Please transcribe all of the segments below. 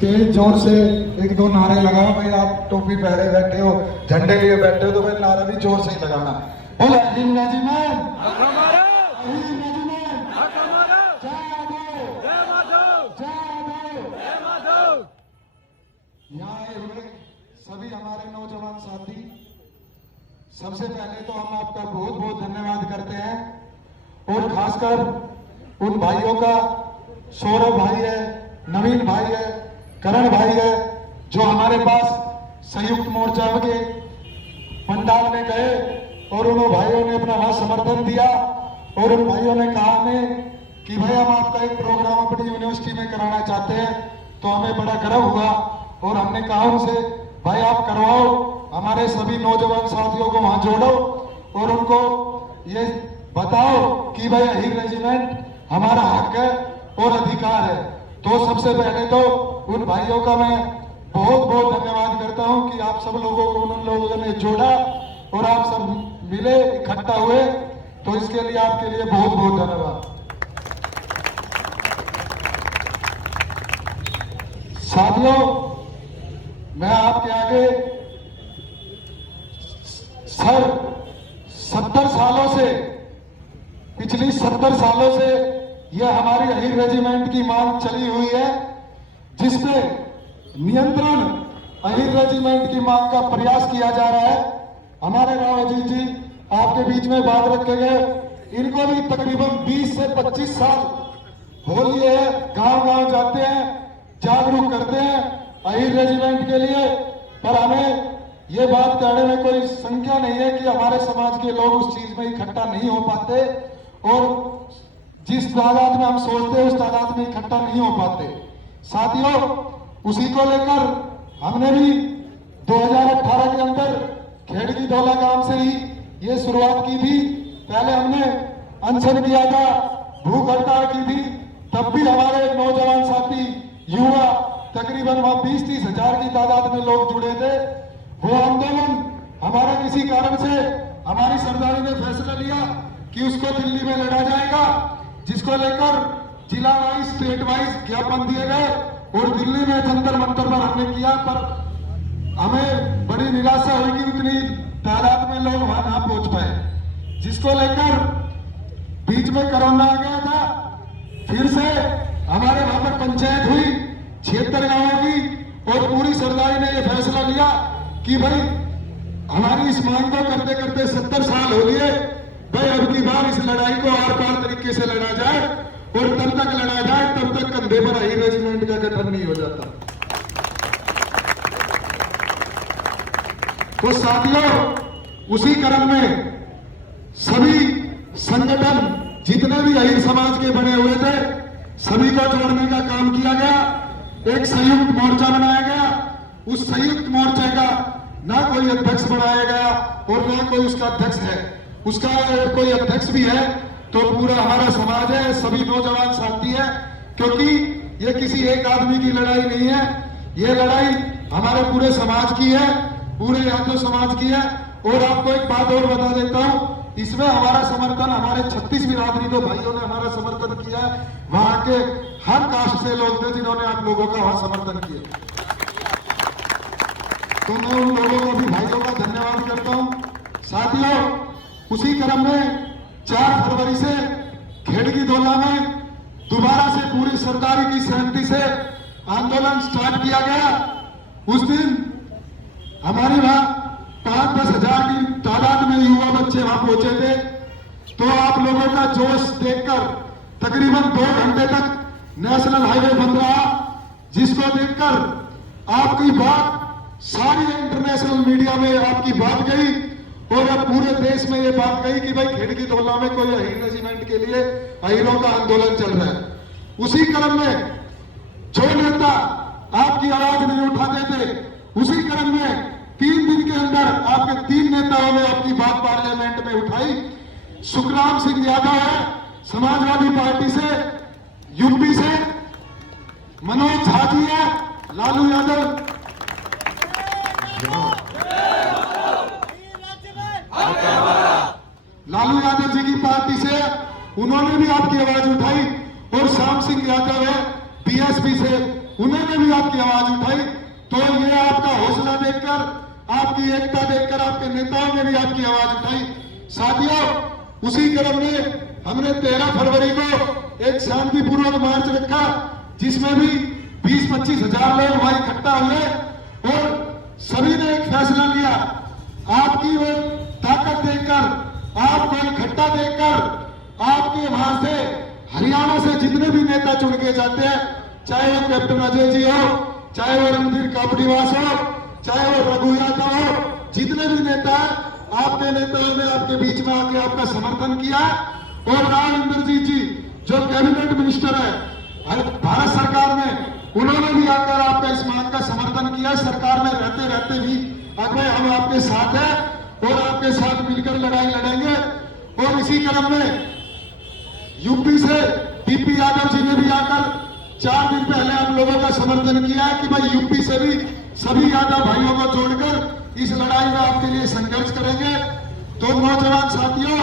तेज जोर से एक दो नारे लगाओ भाई। आप टोपी पहने बैठे हो, झंडे लिए बैठे हो, तो भाई नारा भी जोर से ही लगाना। बोला हिंद रेजिमेंट, हिंद रेजिमेंट, जय माधव, जय माधव। यहाँ आए हुए सभी हमारे नौजवान साथी, सबसे पहले तो हम आपका बहुत बहुत धन्यवाद करते हैं। और खासकर उन भाइयों का, सौरभ भाई है, नवीन भाई है, करण भाई है, जो हमारे पास संयुक्त मोर्चा के पंडाल में गए और उन भाइयों ने अपना वहां समर्थन दिया। और उन भाइयों ने कहा हमें कि भाई हम आपका एक प्रोग्राम अपनी यूनिवर्सिटी में कराना चाहते हैं। तो हमें बड़ा गर्व हुआ और हमने कहा उनसे, भाई आप करवाओ, हमारे सभी नौजवान साथियों को वहां जोड़ो और उनको ये बताओ कि भाई अहीर रेजिमेंट हमारा हक है और अधिकार है। तो सबसे पहले तो उन भाइयों का मैं बहुत बहुत धन्यवाद करता हूं कि आप सब लोगों को उन लोगों ने जोड़ा और आप सब मिले, इकट्ठा हुए। तो इसके लिए आपके लिए बहुत बहुत धन्यवाद। साथियों, मैं आपके आगे सर 70 सालों से, पिछली 70 सालों से यह हमारी अहीर रेजिमेंट की मांग चली हुई है, जिसपे नियंत्रण अहीर रेजिमेंट की मांग का प्रयास किया जा रहा है। हमारे राव अजीत जी आपके बीच में बात रखे गए, इनको भी तकरीबन 20 से 25 साल हो लिए है, गांव गांव जाते हैं, जागरूक करते हैं अहीर रेजिमेंट के लिए। पर हमें ये बात कहने में कोई संख्या नहीं है कि हमारे समाज के लोग उस चीज में इकट्ठा नहीं हो पाते और जिस तादाद में हम सोचते हैं उस तादाद में इकट्ठा नहीं हो पाते। साथियों, उसी को लेकर हमने भी 2018 के अंदर खेड़गी धौला गांव से ही ये शुरुआत की थी। पहले हमने अनशन किया था, भूख हड़ताल की थी, तब भी हमारे नौजवान साथी युवा तकरीबन वहां 20-30 हजार की तादाद में लोग जुड़े थे। वो आंदोलन हमारे किसी कारण से हमारी सरदारी ने फैसला लिया कि उसको दिल्ली में लड़ा जाएगा, जिसको लेकर जिला वाइज, स्टेट वाइज ज्ञापन दिए गए और दिल्ली में जंतर मंतर पर हमने किया। पर हमें बड़ी निराशा हुई कि उतनी तादाद में लोग वहां ना पहुंच पाए, जिसको लेकर बीच में कोरोना आ गया था। फिर से हमारे वहां पर पंचायत हुई 76 गांवों की और पूरी सरदारी ने यह फैसला लिया कि भाई हमारी इस मांग को करते करते 70 साल हो लिए, भाई अब की बार इस लड़ाई को आर पार तरीके से लड़ा जाए और तब तक लड़ा जाए तब तक कंधे पर अहीर रेजिमेंट का गठन नहीं हो जाता। तो साथियों, उसी क्रम में सभी संगठन जितने भी अहीर समाज के बने हुए थे सभी को जोड़ने का काम किया गया। एक संयुक्त मोर्चा बनाया गया। उस संयुक्त मोर्चे का ना कोई अध्यक्ष बनाया गया और ना कोई उसका अध्यक्ष है। उसका अगर कोई अध्यक्ष भी है तो पूरा हमारा समाज है, सभी नौजवान साथी है, क्योंकि ये किसी एक आदमी की लड़ाई नहीं है, ये लड़ाई हमारे पूरे समाज की है, पूरे यादव समाज की है। और आपको एक बात और बता देता हूं, इसमें हमारा समर्थन, हमारे 36 बिरादरी के भाइयों ने हमारा समर्थन किया। वहां के हर कास्ट से लोग थे जिन्होंने आप लोगों का वहां समर्थन किया। तो मैं उन लोगों को भी, भाइयों का धन्यवाद करता हूं। साथियों, उसी क्रम में 4 फरवरी से खेड़गी धौला में दोबारा से पूरी सरदारी की सहमति से आंदोलन स्टार्ट किया गया। उस दिन हमारे वहां 5-10 हजार की तादाद में युवा बच्चे वहां पहुंचे थे। तो आप लोगों का जोश देखकर तकरीबन 2 घंटे तक नेशनल हाईवे बंद रहा, जिसको देखकर आपकी बात सारी इंटरनेशनल मीडिया में आपकी बात गई और अब पूरे देश में ये बात गई कि भाई खेड़गी धौला में कोई अहीर रेजिमेंट के लिए अहीरों का आंदोलन चल रहा है। उसी क्रम में जो नेता आपकी आवाज नहीं उठाते थे, उसी क्रम में 3 दिन के अंदर आपके 3 नेताओं ने आपकी बात पार्लियामेंट में उठाई। सुखराम सिंह यादव है समाजवादी पार्टी से, यूपी से, मनोज झा जी है, लालू यादव, लालू यादव जी की पार्टी से, उन्होंने भी आपकी आवाज उठाई। और श्याम सिंह यादव है बीएसपी से, उन्होंने भी आपकी आवाज उठाई। तो ये आपका हौसला देखकर, आपकी एकता देखकर आपके नेताओं ने भी आपकी आवाज उठाई। साथियों, उसी क्रम में हमने 13 फरवरी को एक शांतिपूर्वक मार्च रखा, जिसमें भी 20-25 हजार लोग वहां इकट्ठा हुए और सभी ने एक फैसला लिया। आपकी वो ताकत देखकर, आपको इकट्ठा देखकर, आपके वहां से हरियाणा से जितने भी नेता चुन के जाते हैं, चाहे वो कैप्टन अजय जी हो, चाहे वो रणधीर कापड़ीवास हो, चाहे वो रघु यादव हो, जितने भी नेता हैं, आपके नेताओं ने आपके बीच में आके आपका समर्थन किया। और राव इंद्रजीत जी जो कैबिनेट मिनिस्टर है भारत सरकार में, उन्होंने भी आकर आपका इस मांग का समर्थन किया। सरकार में रहते रहते भी अगर हम आपके साथ हैं और आपके साथ मिलकर लड़ाई लड़ेंगे। और इसी क्रम में यूपी से पीपी यादव जी ने भी आकर 4 दिन पहले आप लोगों का समर्थन किया है कि भाई यूपी से भी सभी यादव भाइयों को जोड़कर इस लड़ाई में आपके लिए संघर्ष करेंगे। तो नौजवान साथियों,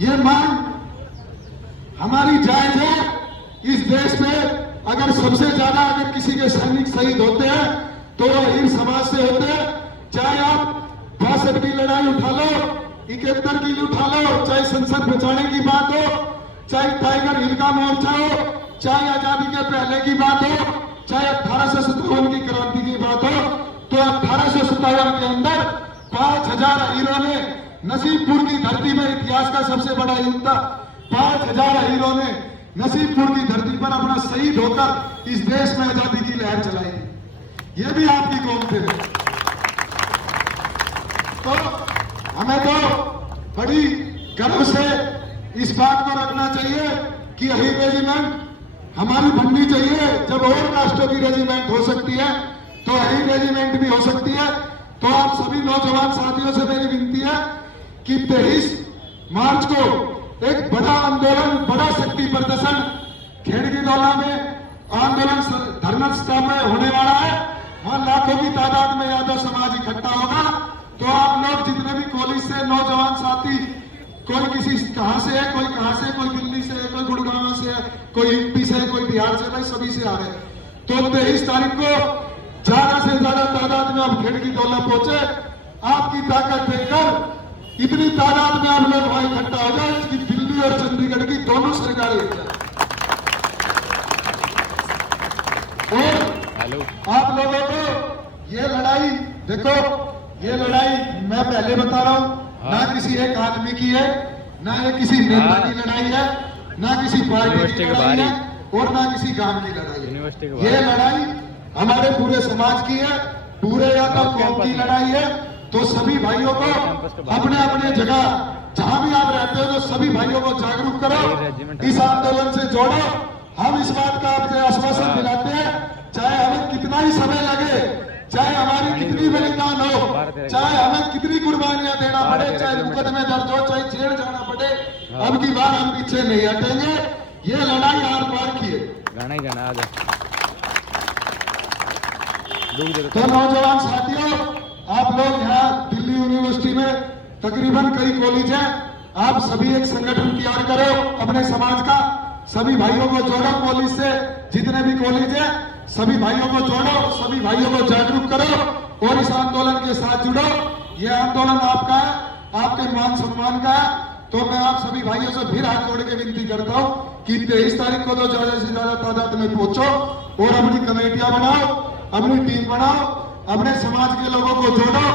ये मांग हमारी जायज है। इस देश में अगर सबसे ज्यादा अगर किसी के सैनिक शहीद होते हैं तो वो हिंद समाज से होते हैं। चाहे आप 62 की लड़ाई उठा लो, 71 की उठा लो, चाहे संसद बचाने की बात हो, चाहे टाइगर हिल का मोर्चा हो, चाहे आजादी के पहले की बात हो, चाहे 1857 की क्रांति की बात हो। तो 1857 के अंदर 5000 हीरो ने नसीबपुर की धरती में इतिहास का सबसे बड़ा युद्ध था। 5000 हीरो ने नसीबपुर की धरती पर अपना शहीद होकर इस देश में आजादी की लहर चलाई थी। ये भी आपकी कौम थे। तो हमें तो बड़ी गर्व से इस बात को रखना चाहिए कि अहीर रेजिमेंट हमारी बननी चाहिए। जब और राष्ट्रों की रेजिमेंट हो सकती है तो अहीर रेजिमेंट भी हो सकती है। तो आप सभी नौजवान साथियों से मेरी विनती है कि 23 मार्च को एक बड़ा आंदोलन, बड़ा शक्ति प्रदर्शन खेड़गीदौला में आंदोलन धरना स्थल में होने वाला है। वहां लाखों की तादाद में यादव समाज इकट्ठा होगा। तो आप लोग जितने भी कॉलेज से नौजवान साथी, कोई किसी कहां से है, कोई कहां से, कोई दिल्ली से है, कोई गुड़गांव से है, कोई यूपी से है, कोई बिहार से, भाई सभी से आ रहे हैं। तो 23 तारीख को ज्यादा से ज्यादा तादाद में आप खेड़गीदौला पहुंचे। आपकी ताकत देखकर इतनी तादाद में आप लोग वहां इकट्ठा हो जाए कि दिल्ली और चंडीगढ़ की दोनों सरकारें एक जाए। और आप लोगों को ये लड़ाई, देखो ये लड़ाई मैं पहले बता रहा हूं, ना किसी एक आदमी की है, ना ये किसी नेता की लड़ाई है, ना किसी पार्टी की लड़ाई है, और ना किसी गांव की लड़ाई है। ये लड़ाई हमारे पूरे समाज की है, पूरे यादव कौम की लड़ाई है। तो सभी भाइयों को अपने अपने जगह जहां भी आप रहते हो, तो सभी भाइयों को जागरूक करो, इस आंदोलन से जोड़ो। हम इस बात का आपसे आश्वासन दिलाते हैं, चाहे हमें कितना ही समय लगे, चाहे हमारी कितनी बलिदान हो, चाहे हमें कितनी कुर्बानियां देना पड़े, चाहे मुकदमे दर्ज हो, चाहे जेल जाना पड़े, अब की बार हम पीछे नहीं हटेंगे। ये लड़ाई आर पार की है। तो नौजवान साथियों, आप लोग यहाँ दिल्ली यूनिवर्सिटी में तकरीबन कई कॉलेज हैं, आप सभी एक संगठन तैयार करो अपने समाज का, सभी भाइयों को जोड़ो, कॉलेज से जितने भी कॉलेज हैं सभी भाइयों को जोड़ो, सभी भाइयों को जागरूक करो और इस आंदोलन के साथ जुड़ो। यह आंदोलन आपका है, आपके मान सम्मान का है। तो मैं आप सभी भाइयों से फिर हाथ जोड़ के विनती करता हूं कि 23 तारीख को तो ज्यादा से ज्यादा तादाद में पहुंचो और अपनी कमेटियां बनाओ, अपनी टीम बनाओ, अपने समाज के लोगों को जोड़ो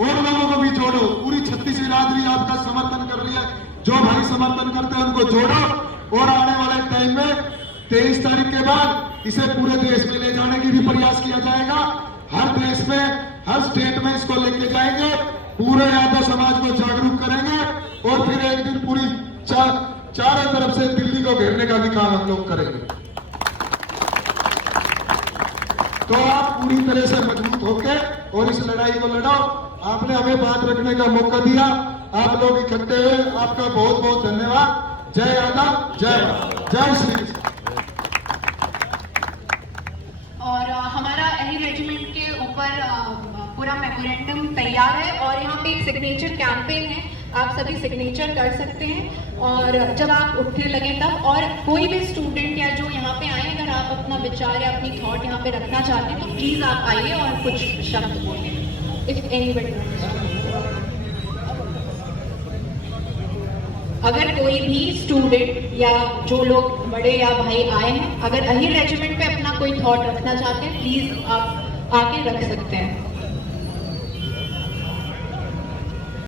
और लोगों को भी जोड़ो। पूरी 36वीं बिरादरी आपका समर्थन कर रही है, जो भाई समर्थन करते हैं उनको जोड़ो। और आने वाले टाइम में 23 तारीख के बाद इसे पूरे देश में ले जाने की भी प्रयास किया जाएगा। हर देश में, हर स्टेट में इसको लेके जाएंगे, पूरे यादव समाज को जागरूक करेंगे और फिर एक दिन पूरी चारों तरफ से दिल्ली को घेरने का भी काम हम लोग करेंगे। तो आप पूरी तरह से मजबूत होकर और इस लड़ाई को लड़ाओ। आपने हमें बात रखने का मौका दिया, आप लोग इकट्ठे हुए, आपका बहुत बहुत धन्यवाद। जय यादव, जय श्री। और हमारा अहीर रेजिमेंट के ऊपर पूरा मेमोरेंडम तैयार है और यहाँ पे एक सिग्नेचर कैंपेन है, आप सभी सिग्नेचर कर सकते हैं। और जब आप उठने लगे तब, और कोई भी स्टूडेंट या जो यहाँ पे आए, अगर आप अपना विचार या अपनी थॉट यहाँ पे रखना चाहते हैं तो प्लीज आप आइए और कुछ शब्द बोलें। इफ एनीबडी, अगर कोई भी स्टूडेंट या जो लोग बड़े या भाई आए हैं, अगर अहिर रेजिमेंट पे अपना कोई थॉट रखना चाहते हैं, प्लीज आप आके रख सकते हैं।